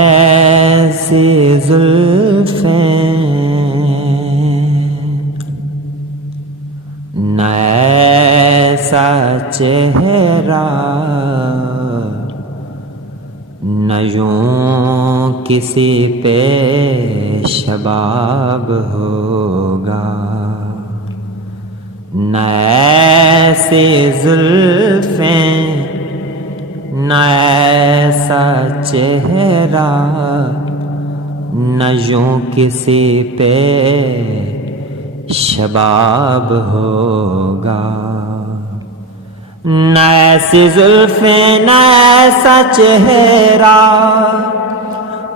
ایسی زلفیں نہ ایسا چہرہ نہ یوں کسی پہ شباب ہوگا نہ ایسی زلفیں نہ ایسا چہرہ نہ یوں کسی پہ شباب ہوگا نہ ایسی زلفیں نہ ایسا چہرہ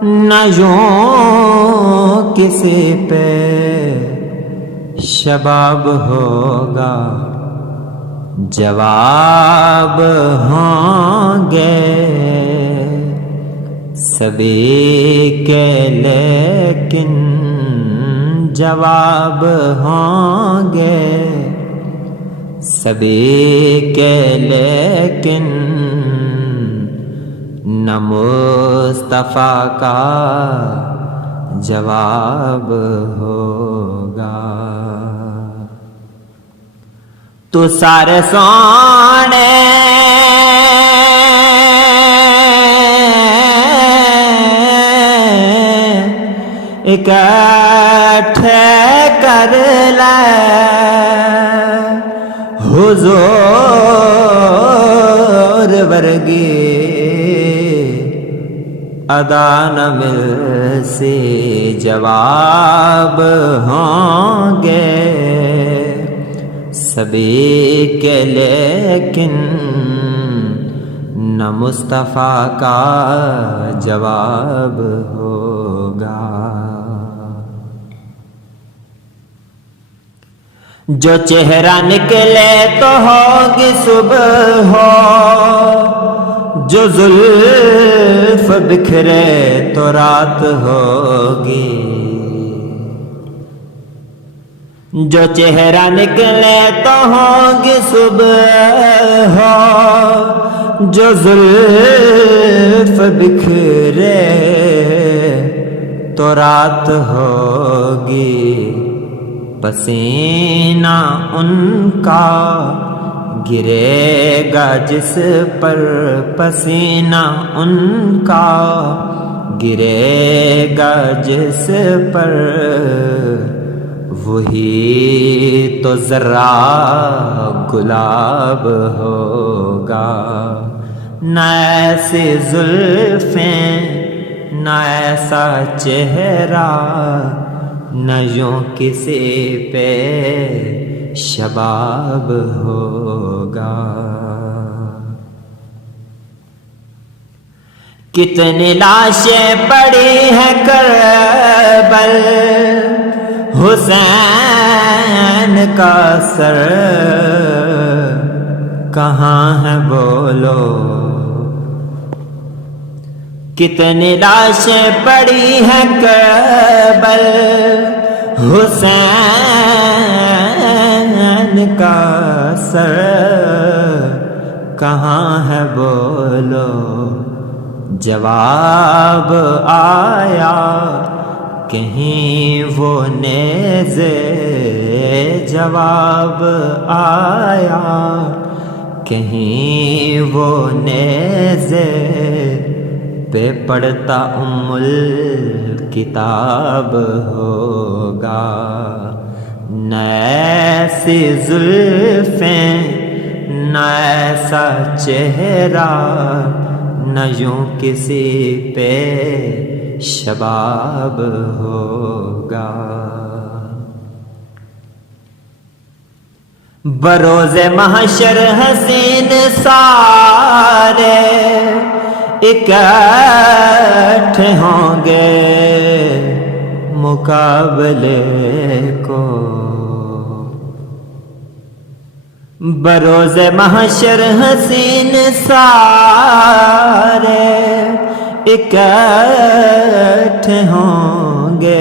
نہ یوں کسی پہ شباب ہوگا جواب ہوں گے سبھی کے لیکن جواب ہوں گے سبھی کے لیکن نہ مصطفیٰ کا جواب ہوگا تو سارے سونے اکٹھے کر لے حضور ورگی ادا نہ مل سی جواب ہوں گے سبھی کے لیکن نہ مصطفیٰ کا جواب ہوگا جو چہرہ نکلے تو ہوگی صبح ہو جو زلف بکھرے تو رات ہوگی جو چہرہ نکلے تو ہوگی صبح ہو جو زلف بکھرے تو رات ہوگی پسینہ ان کا گرے گا جس پر پسینہ ان کا گرے گا جس پر وہی تو ذرا گلاب ہوگا نہ ایسی زلفیں نہ ایسا چہرہ نہ یوں کسی پہ شباب ہوگا کتنی لاشیں پڑی ہیں کربل حسین کا سر کہاں ہے بولو کتنی لاشیں پڑی ہیں کربل حسین کا سر کہاں ہے بولو جواب آیا کہیں وہ نیزے جواب آیا کہیں وہ نیزے پہ پڑھتا الکتاب ہوگا نہ ایسی زلفیں نہ ایسا چہرہ نہ یوں کسی پہ شباب ہوگا بروز محشر حسین سارے اکٹھے ہوں گے مقابلے کو بروز محشر حسین سارے اکٹھے ہوں گے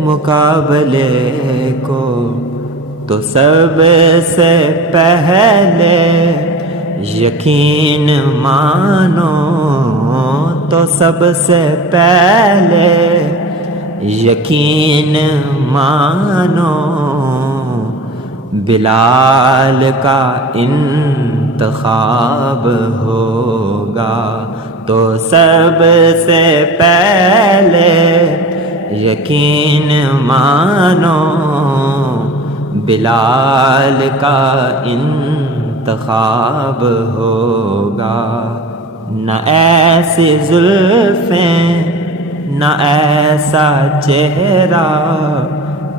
مقابلے کو تو سب سے پہلے یقین مانو تو سب سے پہلے یقین مانو، بلال کا انتخاب ہوگا تو سب سے پہلے یقین مانو، بلال کا انتخاب ہوگا۔ نہ ایسی زلفیں، نہ ایسا چہرہ،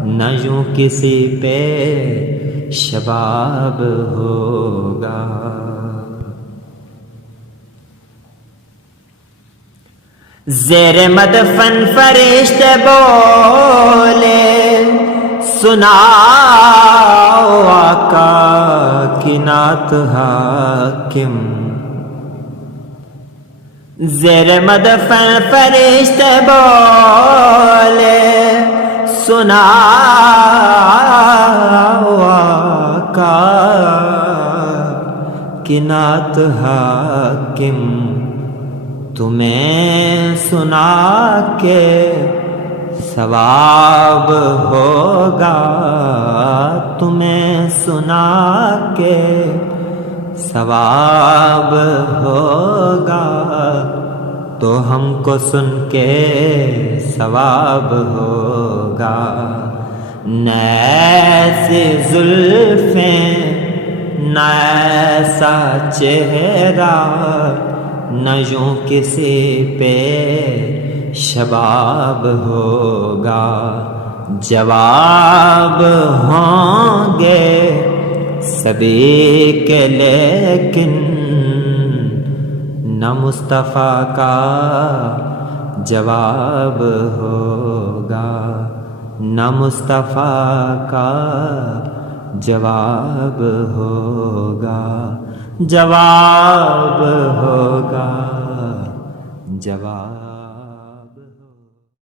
نہ یوں کسی پہ شباب ہوگا۔ زیر مدفن فرشتے بولے، سناؤ آقا کی نعت حاکم۔ زیر مدفن فرشتے بولے، سناؤ آقا کی نعت حاکم۔ تمہیں سنا کے ثواب ہوگا، تمہیں سنا کے ثواب ہوگا، تو ہم کو سن کے ثواب ہوگا۔ نہ ایسی زلفیں، نہ ایسا چہرہ، نہ یوں کسی پہ شباب ہوگا۔ جواب ہوں گے سبھی کے لیکن نہ مصطفیٰ کا جواب ہوگا، نہ مصطفیٰ کا جواب ہوگا، جواب ہوگا، جواب